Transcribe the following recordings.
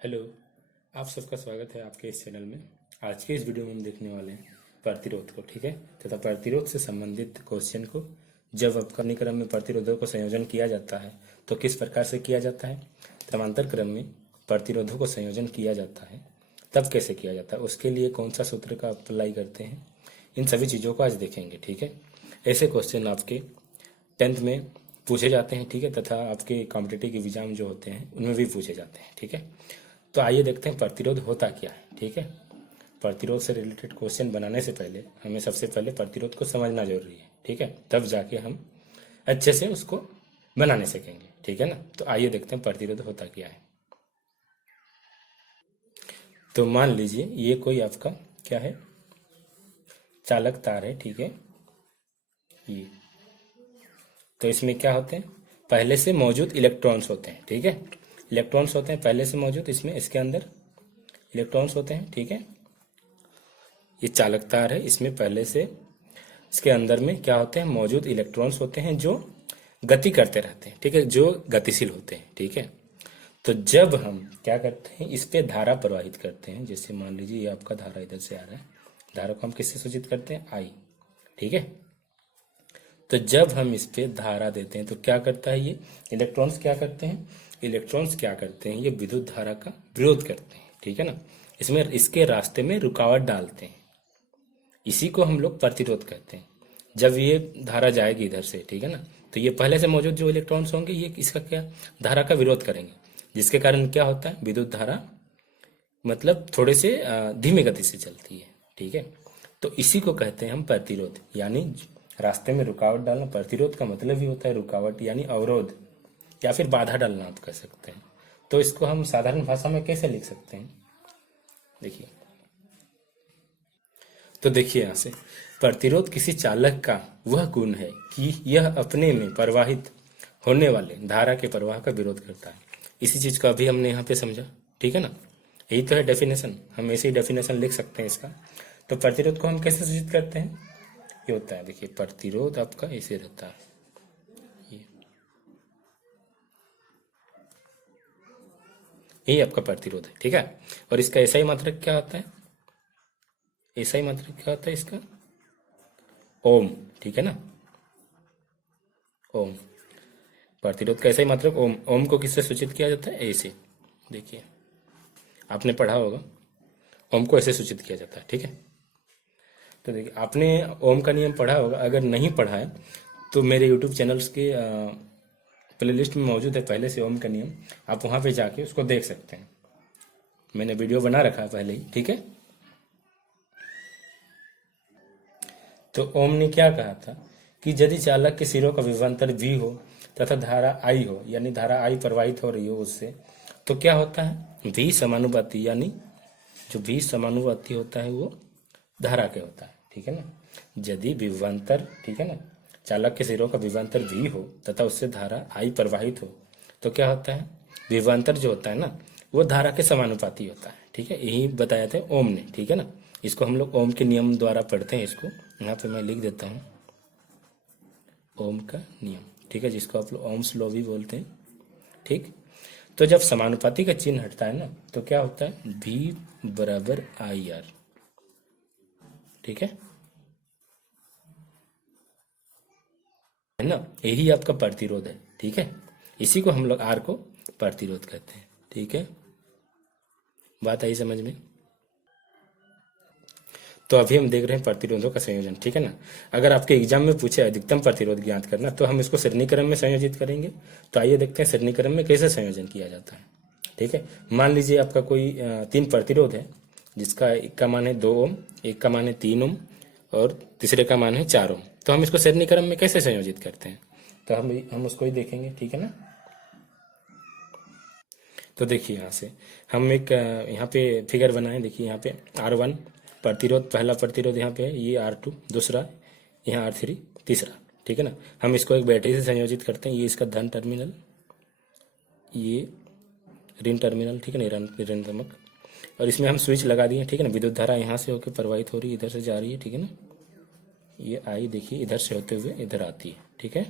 Hello. आप सबका स्वागत है आपके इस चैनल में। आज के इस वीडियो में हम देखने वाले हैं प्रतिरोध को, ठीक है, तथा प्रतिरोध से संबंधित क्वेश्चन को। जब अवकलनीय क्रम में प्रतिरोधों को संयोजन किया जाता है तो किस प्रकार से किया जाता है, समांतर क्रम में प्रतिरोधों को संयोजन किया जाता है तब कैसे किया जाता है, उसके लिए कौन सा सूत्र का अप्लाई करते हैं, इन सभी चीज़ों को आज देखेंगे, ठीक है। ऐसे क्वेश्चन आपके 10th में पूछे जाते हैं, ठीक है, तथा आपके कॉम्पिटिटिव एग्जाम जो होते हैं उनमें भी पूछे जाते हैं, ठीक है। तो आइए देखते हैं प्रतिरोध होता क्या है, ठीक है। प्रतिरोध से रिलेटेड क्वेश्चन बनाने से पहले हमें सबसे पहले प्रतिरोध को समझना जरूरी है, ठीक है, तब जाके हम अच्छे से उसको बनाने सकेंगे, ठीक है ना। तो आइए देखते हैं प्रतिरोध होता क्या है। तो मान लीजिए ये कोई आपका क्या है, चालक तार है, ठीक है। ये तो इसमें क्या होते हैं, पहले से मौजूद इलेक्ट्रॉन्स होते हैं, ठीक है। इलेक्ट्रॉन्स होते हैं पहले से मौजूद, इसमें इसके अंदर इलेक्ट्रॉन्स होते हैं, ठीक है। ये चालक तार है, इसमें पहले से इसके अंदर में क्या होते हैं, मौजूद इलेक्ट्रॉन्स होते हैं जो गति करते रहते हैं, ठीक है, जो गतिशील होते हैं, ठीक है। तो जब हम क्या करते हैं, इस पे धारा प्रवाहित करते हैं, जैसे मान लीजिए ये आपका धारा इधर से आ रहा है, धारा को हम किससे सूचित करते हैं, आई, ठीक है। तो जब हम इस पे धारा देते हैं तो क्या करता है, ये इलेक्ट्रॉन्स क्या करते हैं, इलेक्ट्रॉन्स क्या करते हैं, ये विद्युत धारा का विरोध करते हैं, ठीक है ना। इसमें इसके रास्ते में रुकावट डालते हैं, इसी को हम लोग प्रतिरोध कहते हैं। जब ये धारा जाएगी इधर से, ठीक है ना, तो ये पहले से मौजूद जो इलेक्ट्रॉन्स होंगे ये इसका क्या, धारा का विरोध करेंगे, जिसके कारण क्या होता है, विद्युत धारा मतलब थोड़े से धीमी गति से चलती है, ठीक है। तो इसी को कहते हैं हम प्रतिरोध, यानी रास्ते में रुकावट डालना। प्रतिरोध का मतलब ही होता है रुकावट, यानी अवरोध या फिर बाधा डालना आप कह सकते हैं। तो इसको हम साधारण भाषा में कैसे लिख सकते हैं, देखिए। तो देखिए यहाँ से, प्रतिरोध किसी चालक का वह गुण है कि यह अपने में प्रवाहित होने वाले धारा के प्रवाह का विरोध करता है। इसी चीज को अभी हमने यहाँ पे समझा, ठीक है ना। यही तो है डेफिनेशन, हम ऐसे ही डेफिनेशन लिख सकते हैं इसका। तो प्रतिरोध को हम कैसे सूचित करते हैं, ये होता है, देखिए, प्रतिरोध आपका ऐसे रहता है, ये यही आपका प्रतिरोध है, ठीक है। और इसका ऐसा ही मात्रक क्या होता है, ऐसा ही मात्रक क्या होता है इसका, ओम, ठीक है ना, ओम। प्रतिरोध का ऐसा ही मात्रक ओम। ओम को किससे सूचित किया जाता है, ऐसे, देखिए आपने पढ़ा होगा, ओम को ऐसे सूचित किया जाता है, ठीक है। तो देखिए आपने ओम का नियम पढ़ा होगा, अगर नहीं पढ़ा है तो मेरे यूट्यूब चैनल्स के प्लेलिस्ट में मौजूद है पहले से ओम का नियम, आप वहां पे जाके उसको देख सकते हैं। मैंने वीडियो बना रखा है पहले ही, ठीक है। तो ओम ने क्या कहा था कि यदि चालक के सिरों का विभवांतर V हो तथा धारा I हो, यानी धारा I प्रवाहित हो रही हो उससे, तो क्या होता है, V समानुपाती, यानी जो V समानुपाती होता है वो धारा के होता है, ठीक है ना। यदि विभवांतर, ठीक है ना, चालक के सिरों का विभवांतर V हो तथा उससे धारा I प्रवाहित हो तो क्या होता है, विभवांतर जो होता है ना वो धारा के समानुपाती होता है, ठीक है। यही बताया था ओम ने, ठीक है ना। इसको हम लोग ओम के नियम द्वारा पढ़ते हैं, इसको यहाँ पे मैं लिख देता हूँ, ओम का नियम, ठीक है, जिसको आप लोग ओम्स लॉ भी बोलते हैं, ठीक। तो जब समानुपाती का चिन्ह हटता है ना तो क्या होता है, V बराबर IR, ठीक है ना। यही आपका प्रतिरोध है, ठीक है। इसी को हम लोग R को प्रतिरोध कहते हैं, ठीक है। बात आई समझ में। तो अभी हम देख रहे हैं प्रतिरोधों का संयोजन, ठीक है ना। अगर आपके एग्जाम में पूछे अधिकतम प्रतिरोध ज्ञात करना तो हम इसको श्रेणी क्रम में संयोजित करेंगे। तो आइए देखते हैं श्रेणी क्रम में कैसे संयोजन किया जाता है, ठीक है। मान लीजिए आपका कोई 3 प्रतिरोध है, जिसका एक का मान है 2 ओम, एक का मान है 3 ओम और तीसरे का मान है 4 ओम। तो हम इसको श्रेणी क्रम में कैसे संयोजित करते हैं, तो हम उसको ही देखेंगे, ठीक है ना। तो देखिए यहाँ से हम एक यहाँ पे फिगर बनाएं, देखिए यहाँ पे R1 प्रतिरोध, पहला प्रतिरोध यहाँ पे है, ये R2 दूसरा, यहाँ R3 तीसरा, ठीक है ना। हम इसको एक बैटरी से संयोजित करते हैं, ये इसका धन टर्मिनल, ये ऋण टर्मिनल, ठीक है ना, ऋणात्मक। और इसमें हम स्विच लगा दिए, ठीक है ना। विद्युत धारा यहाँ से होकर प्रवाहित हो रही है, इधर से जा रही है, ठीक है ना। ये आई देखिए इधर से होते हुए इधर आती है, ठीक है।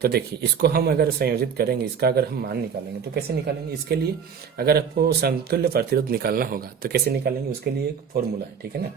तो देखिए इसको हम अगर संयोजित करेंगे, इसका अगर हम मान निकालेंगे तो कैसे निकालेंगे? इसके लिए अगर आपको समतुल्य प्रतिरोध निकालना होगा तो कैसे निकालेंगे? उसके लिए एक फॉर्मूला है, ठीक है ना।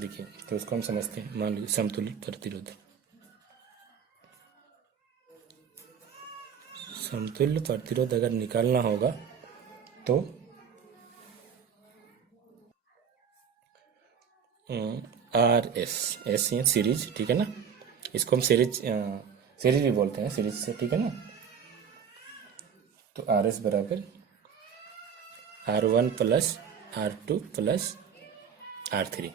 देखिए तो उसको हम समझते हैं। मान लीजिए समतुल्य प्रतिरोध, समतुल्य प्रतिरोध अगर निकालना होगा तो आर एस, एस ये सीरीज, ठीक है ना। इसको हम सीरीज भी बोलते हैं, सीरीज से, ठीक है ना। तो आर एस बराबर R1 plus R2 plus R3।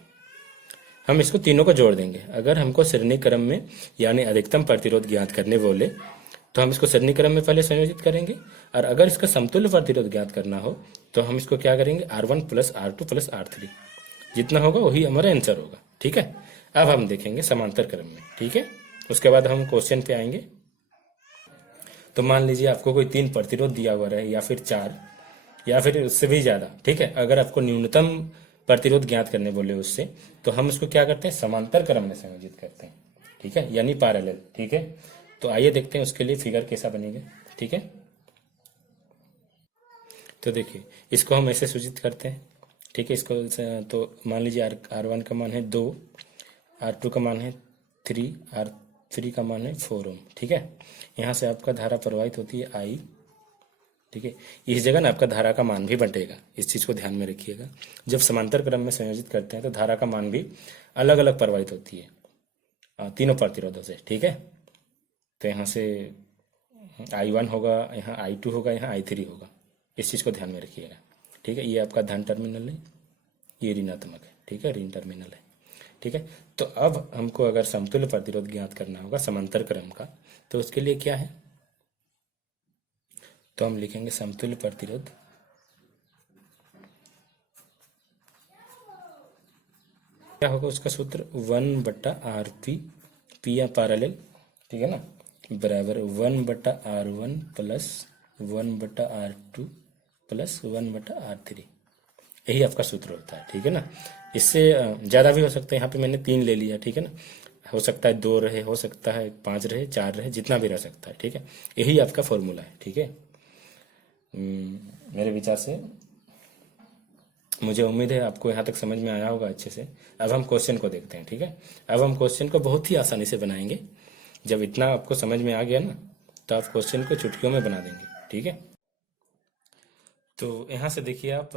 हम इसको तीनों को जोड़ देंगे। अगर हमको श्रेणी क्रम में यानी अधिकतम प्रतिरोध ज्ञात करने बोले तो हम इसको श्रेणी क्रम में पहले संयोजित करेंगे, और अगर इसका समतुल्य प्रतिरोध ज्ञात करना हो तो हम इसको क्या करेंगे? R1 plus R2 plus R3, जितना होगा वही हमारा आंसर होगा, ठीक है। अब हम देखेंगे समांतर क्रम में, ठीक है। उसके बाद हम क्वेश्चन पे आएंगे। तो मान लीजिए आपको कोई 3 प्रतिरोध दिया हुआ रहे, या फिर 4, या फिर उससे भी ज़्यादा, ठीक है। अगर आपको न्यूनतम प्रतिरोध ज्ञात करने बोले उससे, तो हम इसको क्या करते हैं? समांतर क्रम में संयोजित करते हैं, ठीक है, यानी पैरेलल, ठीक है। तो आइए देखते हैं उसके लिए फिगर कैसा बनेगा, ठीक है। तो देखिए इसको हम ऐसे सूचित करते हैं, ठीक है। इसको तो मान लीजिए R1 का मान है 2, R2 का मान है 3, R3 का मान है 4 ओम, ठीक है। यहाँ से आपका धारा प्रवाहित होती है I, ठीक है। इस जगह ना आपका धारा का मान भी बंटेगा, इस चीज़ को ध्यान में रखिएगा। जब समांतर क्रम में संयोजित करते हैं तो धारा का मान भी अलग अलग प्रवाहित होती है तीनों प्रतिरोधों से, ठीक है। तो यहाँ से I1 होगा, यहाँ I2 होगा, यहाँ I3 होगा, इस चीज़ को ध्यान में रखिएगा, ठीक है। ये आपका धन टर्मिनल है, ये ऋणात्मक है, ठीक है, ऋण टर्मिनल है, ठीक है। तो अब हमको अगर समतुल्य प्रतिरोध ज्ञात करना होगा समांतर क्रम का, तो उसके लिए क्या है? तो हम लिखेंगे समतुल्य प्रतिरोध क्या होगा? उसका सूत्र 1/RP, पी या पैरेलल, ठीक है ना, बराबर 1/R1 plus 1/R2 plus 1/R3। यही आपका सूत्र होता है, ठीक है ना। इससे ज़्यादा भी हो सकता है, यहाँ पे मैंने 3 ले लिया, ठीक है ना। हो सकता है 2 रहे, हो सकता है 5 रहे, 4 रहे, जितना भी रह सकता है, ठीक है। यही आपका फॉर्मूला है, ठीक है। मेरे विचार से मुझे उम्मीद है आपको यहाँ तक समझ में आया होगा अच्छे से। अब हम क्वेश्चन को देखते हैं, ठीक है। अब हम क्वेश्चन को बहुत ही आसानी से बनाएंगे। जब इतना आपको समझ में आ गया ना, तो आप क्वेश्चन को चुटकियों में बना देंगे, ठीक है। तो यहाँ से देखिए आप,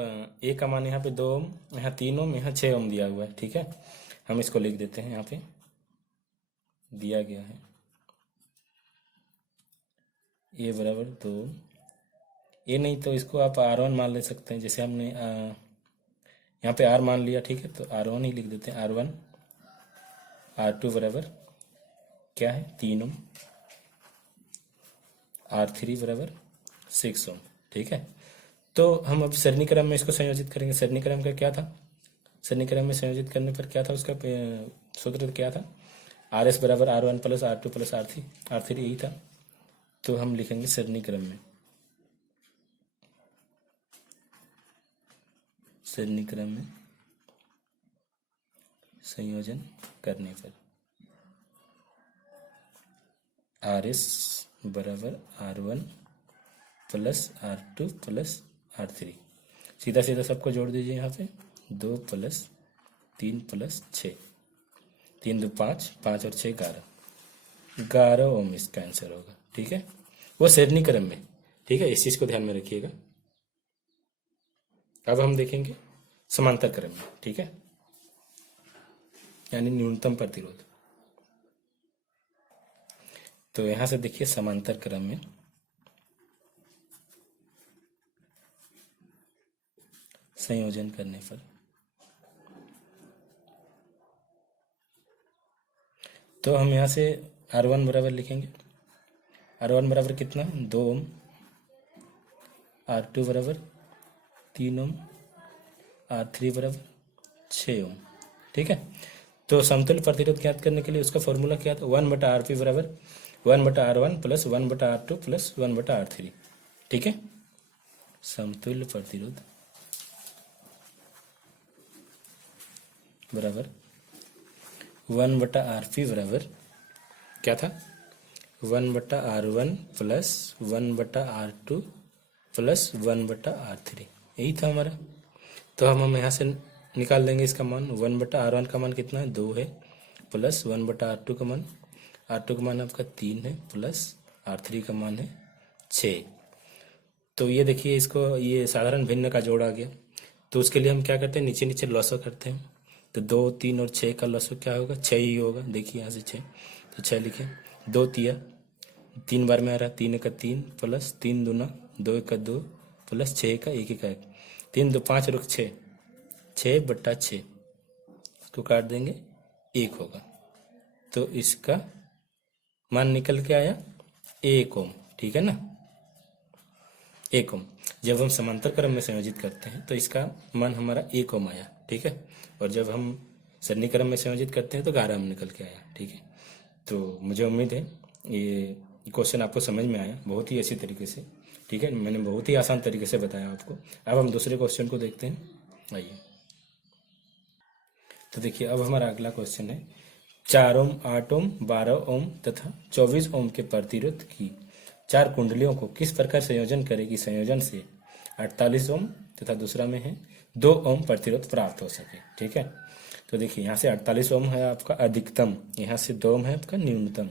ए का मान यहाँ पे 2 ओम, यहाँ 3 ओम, यहाँ 6 ओम दिया हुआ है, ठीक है। हम इसको लिख देते हैं, यहाँ पे दिया गया है ए बराबर 2 ओम। ए नहीं तो इसको आप R1 मान ले सकते हैं, जैसे हमने यहाँ पे R मान लिया, ठीक है। तो R1 ही लिख देते हैं, R1। R2 बराबर क्या है? 3 ओम। R3 बराबर 6 ओम, ठीक है। तो हम अब श्रेणी क्रम में इसको संयोजित करेंगे। श्रेणी क्रम का क्या था? श्रेणी क्रम में संयोजित करने पर क्या था? उसका सूत्र क्या था? RS बराबर R1 plus R2 plus R3 यही था। तो हम लिखेंगे श्रेणी क्रम में, श्रेणी क्रम में संयोजन करने पर RS बराबर R1 plus R2 plus R3। सीधा सीधा सबको जोड़ दीजिए यहाँ पे, 2 प्लस 3 प्लस 6, 3 2 5, 5 और 6 11 ओम इसका आंसर होगा, ठीक है। वो श्रेणी क्रम में, ठीक है, इस चीज़ को ध्यान में रखिएगा। अब हम देखेंगे समांतर क्रम में, ठीक है, यानी न्यूनतम प्रतिरोध। तो यहाँ से देखिए समांतर क्रम में संयोजन करने पर तो हम यहाँ से R1 बराबर लिखेंगे। R1 बराबर कितना? 2 ओम। R2 बराबर 3 ओम। R3 बराबर 6 ओम, ठीक है। तो समतुल्य प्रतिरोध ज्ञात करने के लिए उसका फॉर्मूला क्या था? 1/RP बराबर 1/R1 plus 1/R2 plus 1/R3, ठीक है। समतुल्य प्रतिरोध बराबर 1/RP बराबर क्या था? 1/R1 plus 1/R2 plus 1/R3, यही था हमारा। तो हम यहाँ से निकाल देंगे इसका मान। 1/R1 का मान कितना है, 2 है, प्लस 1/R2 का मान, R2 का मान आपका 3 है, प्लस R3 का मान है 6। तो ये देखिए, इसको ये साधारण भिन्न का जोड़ आ गया। तो उसके लिए हम क्या करते हैं, नीचे नीचे लॉसो करते हैं। तो 2, 3 और 6 का लॉसो क्या होगा, 6 ही होगा। देखिए यहाँ से 6, तो 6 लिखे। 2 तिया 3 बार में आ रहा है, 3 का 3 प्लस 3 दूना 2 का 2 प्लस 6 का 1 का 1, 3 2 5 रुक 6, 6/6 इसको काट देंगे, 1 होगा। तो इसका मान निकल के आया 1 ओम, ठीक है ना, 1 ओम। जब हम समांतर क्रम में संयोजित करते हैं तो इसका मान हमारा 1 ओम आया, ठीक है। और जब हम सरणी क्रम में संयोजित करते हैं तो 11 ओम निकल के आया, ठीक है। तो मुझे उम्मीद है ये क्वेश्चन आपको समझ में आया बहुत ही अच्छी तरीके से, ठीक है। मैंने बहुत ही आसान तरीके से बताया आपको। अब हम दूसरे क्वेश्चन को देखते हैं, आइए। तो देखिए, अब हमारा अगला क्वेश्चन है, 4 ओम, 8 ओम, 12 ओम तथा 24 ओम के प्रतिरोध की 4 कुंडलियों को किस प्रकार संयोजन करें कि संयोजन से 48 ओम तथा दूसरा में है 2 ओम प्रतिरोध प्राप्त हो सके, ठीक है। तो देखिए, यहाँ से 48 ओम है आपका अधिकतम, यहाँ से 2 ओम है आपका न्यूनतम।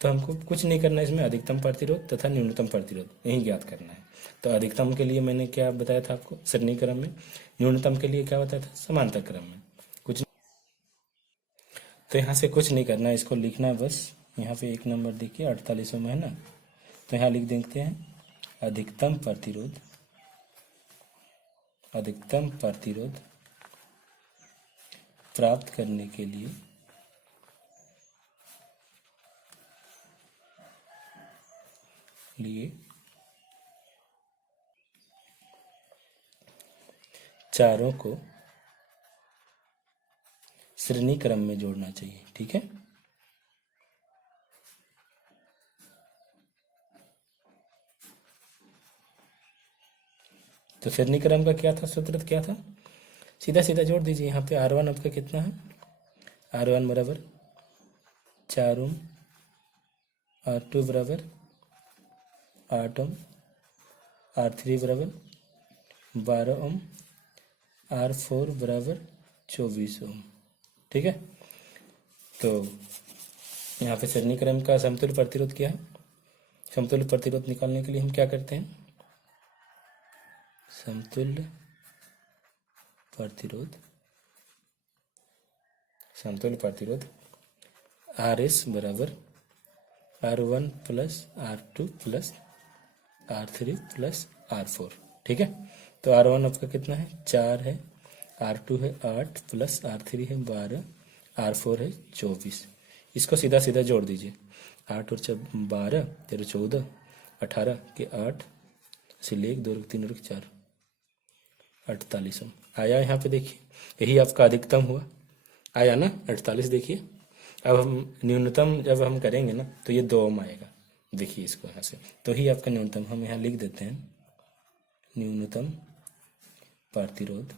तो हमको कुछ नहीं करना है इसमें, अधिकतम प्रतिरोध तथा न्यूनतम प्रतिरोध यही ज्ञात करना है। तो अधिकतम के लिए मैंने क्या बताया था आपको, सरणी क्रम में। न्यूनतम के लिए क्या बताया था, समांतर क्रम में। कुछ तो यहाँ से कुछ नहीं करना है, इसको लिखना है बस। यहाँ पे 1 नंबर देखिए 48 में है ना, तो यहाँ लिख देते हैं अधिकतम प्रतिरोध, अधिकतम प्रतिरोध प्राप्त करने के लिए चारों को श्रेणी क्रम में जोड़ना चाहिए, ठीक है। तो श्रेणी क्रम का क्या था, सूत्र क्या था, सीधा सीधा जोड़ दीजिए। यहाँ पे R1 आपका कितना है, R1 बराबर 4 ओम, R2 बराबर 8 ओम, R3 बराबर 12 ओम, R4 बराबर 24 ओम, ठीक है। तो यहाँ पे सरणी क्रम का समतुल्य प्रतिरोध क्या है, समतुल्य प्रतिरोध निकालने के लिए हम क्या करते हैं, समतुल्य प्रतिरोध, समतुल्य प्रतिरोध RS बराबर R1 plus R2 plus R3 plus R4, ठीक है। तो R1 आपका कितना है, 4 है, R2 है 8 प्लस R3 है 12, R4 है 24। इसको सीधा सीधा जोड़ दीजिए, 8 और 12, 13 14, 18 के 8 से ले 1 2 3 4, 48 आया। यहाँ पे देखिए, यही आपका अधिकतम हुआ, आया ना 48। देखिए, अब हम न्यूनतम जब हम करेंगे ना तो ये 2 ओम आएगा। देखिए इसको यहाँ से, तो ही आपका न्यूनतम, हम यहाँ लिख देते हैं न्यूनतम प्रतिरोध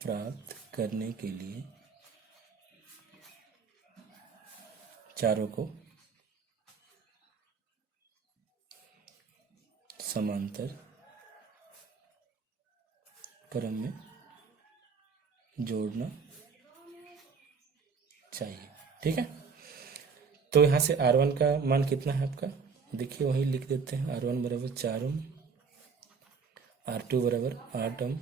प्राप्त करने के लिए चारों को समांतर क्रम में जोड़ना चाहिए, ठीक है। तो यहाँ से R1 का मान कितना है आपका, देखिए वही लिख देते हैं, R1 बराबर 4 ओम, R2 बराबर 8 ओम,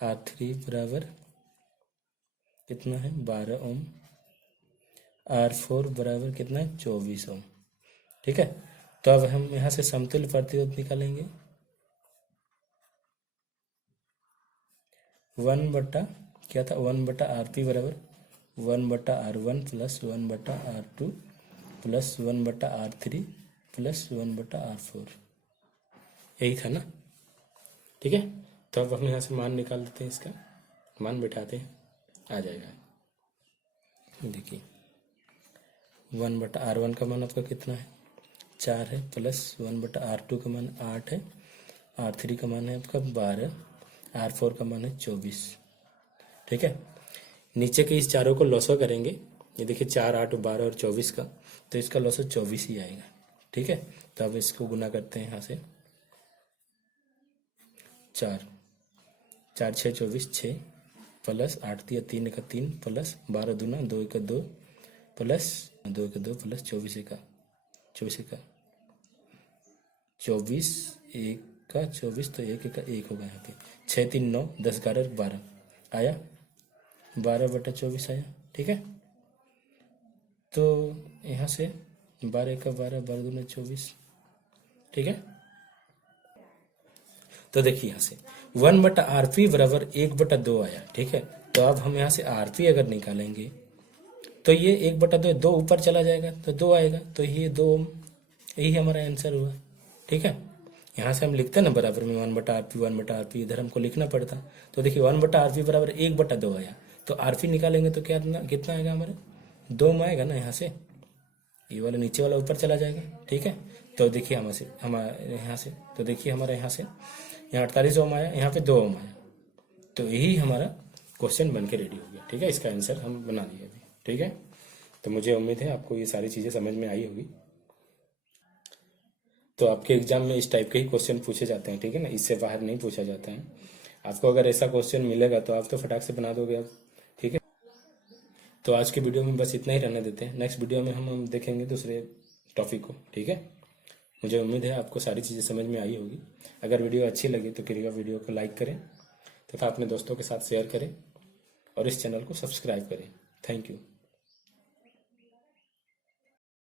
R3 बराबर कितना है 12 ओम, R4 बराबर कितना है 24 ओम, ठीक है। तो अब हम यहाँ से समतुल्य प्रतिरोध निकालेंगे, 1 बटा क्या था, 1/RP बराबर 1/R1 plus 1/R2 plus 1/R3 plus 1/R4, यही था ना, ठीक है। तो अब हम यहाँ से मान निकाल देते हैं, इसका मान बिठाते हैं, आ जाएगा। देखिए 1/R1 का मान आपका कितना है, 4 है, प्लस 1/R2 का मान 8 है, R3 का मान है आपका 12, R4 का मान है 24, ठीक है। नीचे के इस चारों को लॉसो करेंगे, ये देखिए 4, 8, 12 और 24 का, तो इसका लॉसो 24 ही आएगा। ठीक है, तो अब इसको गुना करते हैं यहाँ से। 4, 4 6 24, 6 प्लस 8 दिया 3 का 3 प्लस 12 दूना 2 का 2 प्लस 2 का 2 प्लस 24 का 24 का 24 1 का 24, तो 1 का 1 होगा यहाँ पे। 6 3 9 10 11 12 आया, 12/24 आया। ठीक है, तो यहाँ से 12 का 12, 12 दूना 24। ठीक है, तो देखिए यहाँ से 1/RP बराबर 1/2 आया। ठीक है, तो अब हम यहाँ से RP अगर निकालेंगे तो ये 1/2, 2 ऊपर चला जाएगा तो 2 आएगा, तो ये 2 ओम, यही हमारा आंसर हुआ। ठीक है, यहाँ से हम लिखते हैं ना बराबर में 1/RP 1/RP, इधर हमको लिखना पड़ता। तो देखिए 1/RP बराबर 1/2 आया, तो RP निकालेंगे तो क्या कितना आएगा हमारे 2 ओम आएगा ना, यहाँ से ये वाला नीचे वाला ऊपर चला जाएगा। ठीक है, तो देखिए हमारे यहाँ से, तो देखिए हमारा यहाँ से यहाँ 48 ओम आया, यहाँ पे 2 ओम आया, तो यही हमारा क्वेश्चन बन के रेडी हो गया। ठीक है, इसका आंसर हम बना लिए अभी। ठीक है, तो मुझे उम्मीद है आपको ये सारी चीज़ें समझ में आई होगी। तो आपके एग्जाम में इस टाइप के ही क्वेश्चन पूछे जाते हैं। ठीक है ना, इससे बाहर नहीं पूछा जाता है। आपको अगर ऐसा क्वेश्चन मिलेगा तो आप तो फटाक से बना दोगे आप। ठीक है, तो आज की वीडियो में बस इतना ही रहने देते हैं। नेक्स्ट वीडियो में हम देखेंगे दूसरे टॉपिक को। ठीक है, मुझे उम्मीद है आपको सारी चीज़ें समझ में आई होगी। अगर वीडियो अच्छी लगी तो कृपया वीडियो को लाइक करें तथा अपने दोस्तों के साथ शेयर करें और इस चैनल को सब्सक्राइब करें। Thank you.